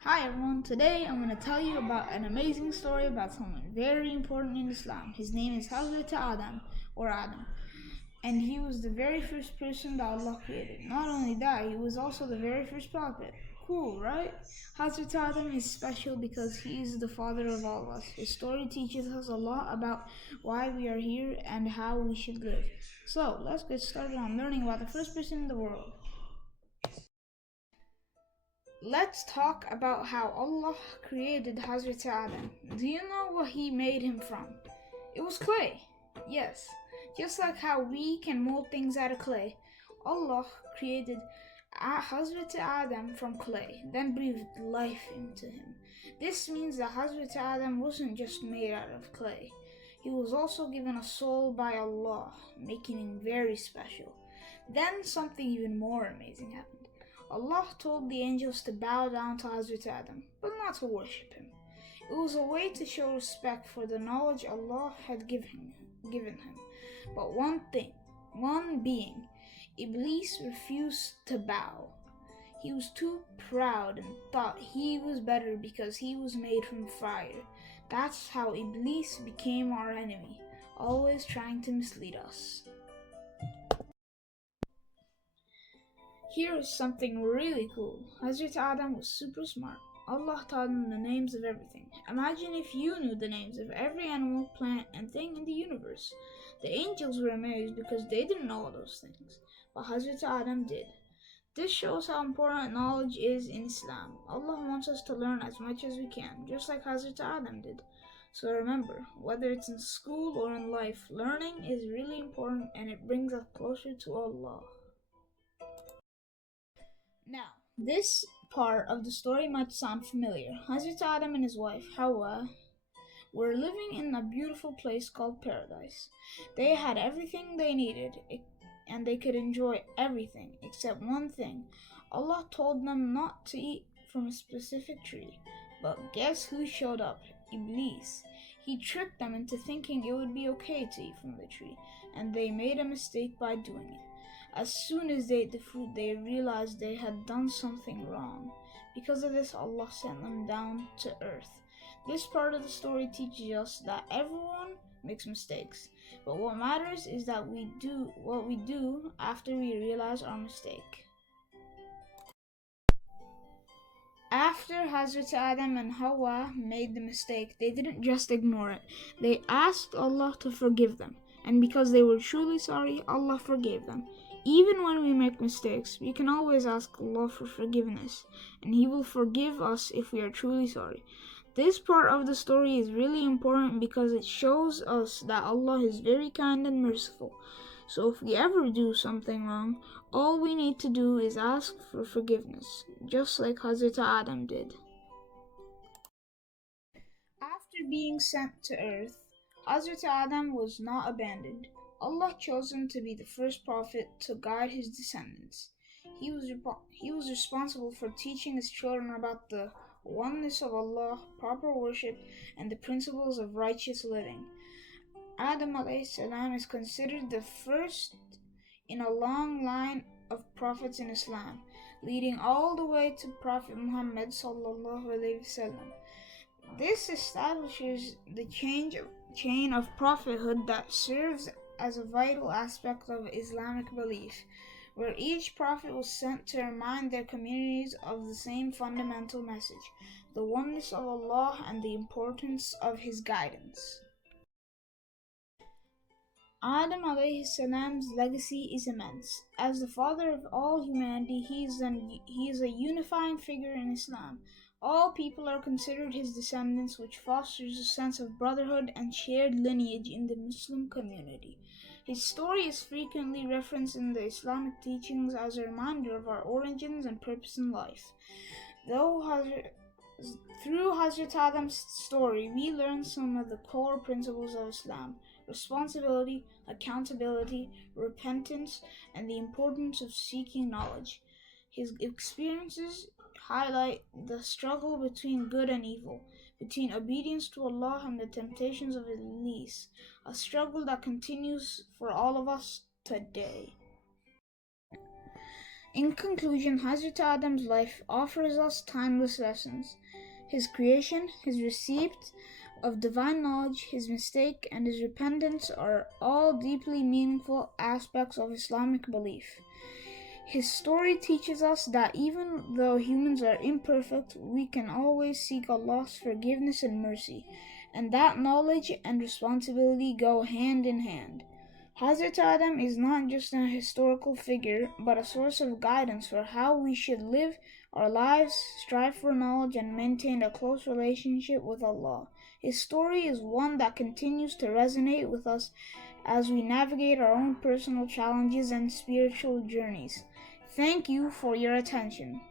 Hi everyone, today I'm going to tell you about an amazing story about someone very important in Islam. His name is Hazrat Adam or Adam, and he was the very first person that Allah created. Not only that, he was also the very first prophet. Cool, right? Hazrat Adam is special because he is the father of all of us. His story teaches us a lot about why we are here and how we should live. So, let's get started on learning about the first person in the world. Let's talk about how Allah created Hazrat Adam. Do you know what He made him from? It was clay. Yes, just like how we can mold things out of clay, Allah created Hazrat Adam from clay, then breathed life into him. This means that Hazrat Adam wasn't just made out of clay. He was also given a soul by Allah, making him very special. Then something even more amazing happened. Allah told the angels to bow down to Hazrat Adam, but not to worship him. It was a way to show respect for the knowledge Allah had given him. But one being, Iblis refused to bow. He was too proud and thought he was better because he was made from fire. That's how Iblis became our enemy, always trying to mislead us. Here is something really cool. Hazrat Adam was super smart. Allah taught him the names of everything. Imagine if you knew the names of every animal, plant, and thing in the universe. The angels were amazed because they didn't know all those things, but Hazrat Adam did. This shows how important knowledge is in Islam. Allah wants us to learn as much as we can, just like Hazrat Adam did. So remember, whether it's in school or in life, learning is really important and it brings us closer to Allah. Now, this part of the story might sound familiar. Hazrat Adam and his wife, Hawa, were living in a beautiful place called paradise. They had everything they needed, and they could enjoy everything except one thing. Allah told them not to eat from a specific tree. But guess who showed up? Iblis. He tricked them into thinking it would be okay to eat from the tree, and they made a mistake by doing it. As soon as they ate the fruit, they realized they had done something wrong. Because of this, Allah sent them down to earth. This part of the story teaches us that everyone makes mistakes, but what matters is that we do what we do after we realize our mistake. After Hazrat Adam and Hawa made the mistake, they didn't just ignore it. They asked Allah to forgive them, and because they were truly sorry, Allah forgave them. Even when we make mistakes, we can always ask Allah for forgiveness, and He will forgive us if we are truly sorry. This part of the story is really important because it shows us that Allah is very kind and merciful. So if we ever do something wrong, all we need to do is ask for forgiveness, just like Hazrat Adam did. After being sent to earth, Hazrat Adam was not abandoned. Allah chose him to be the first prophet to guide his descendants. He was responsible for teaching his children about the oneness of Allah, proper worship, and the principles of righteous living. Adam alayhi salam is considered the first in a long line of prophets in Islam, leading all the way to Prophet Muhammad sallallahu alaihi wasallam. This establishes the chain of prophethood that serves as a vital aspect of Islamic belief, where each prophet was sent to remind their communities of the same fundamental message, the oneness of Allah and the importance of His guidance. Adam alayhi salam's legacy is immense. As the father of all humanity, he is a unifying figure in Islam. All people are considered his descendants, which fosters a sense of brotherhood and shared lineage in the Muslim community. His story is frequently referenced in the Islamic teachings as a reminder of our origins and purpose in life. Though Through Hazrat Adam's story, we learn some of the core principles of Islam: responsibility, accountability, repentance, and the importance of seeking knowledge. His experiences highlight the struggle between good and evil, between obedience to Allah and the temptations of Iblis, a struggle that continues for all of us today. In conclusion, Hazrat Adam's life offers us timeless lessons. His creation, his receipt of divine knowledge, his mistake, and his repentance are all deeply meaningful aspects of Islamic belief. His story teaches us that even though humans are imperfect, we can always seek Allah's forgiveness and mercy, and that knowledge and responsibility go hand in hand. Hazrat Adam is not just a historical figure, but a source of guidance for how we should live our lives, strive for knowledge, and maintain a close relationship with Allah. His story is one that continues to resonate with us as we navigate our own personal challenges and spiritual journeys. Thank you for your attention.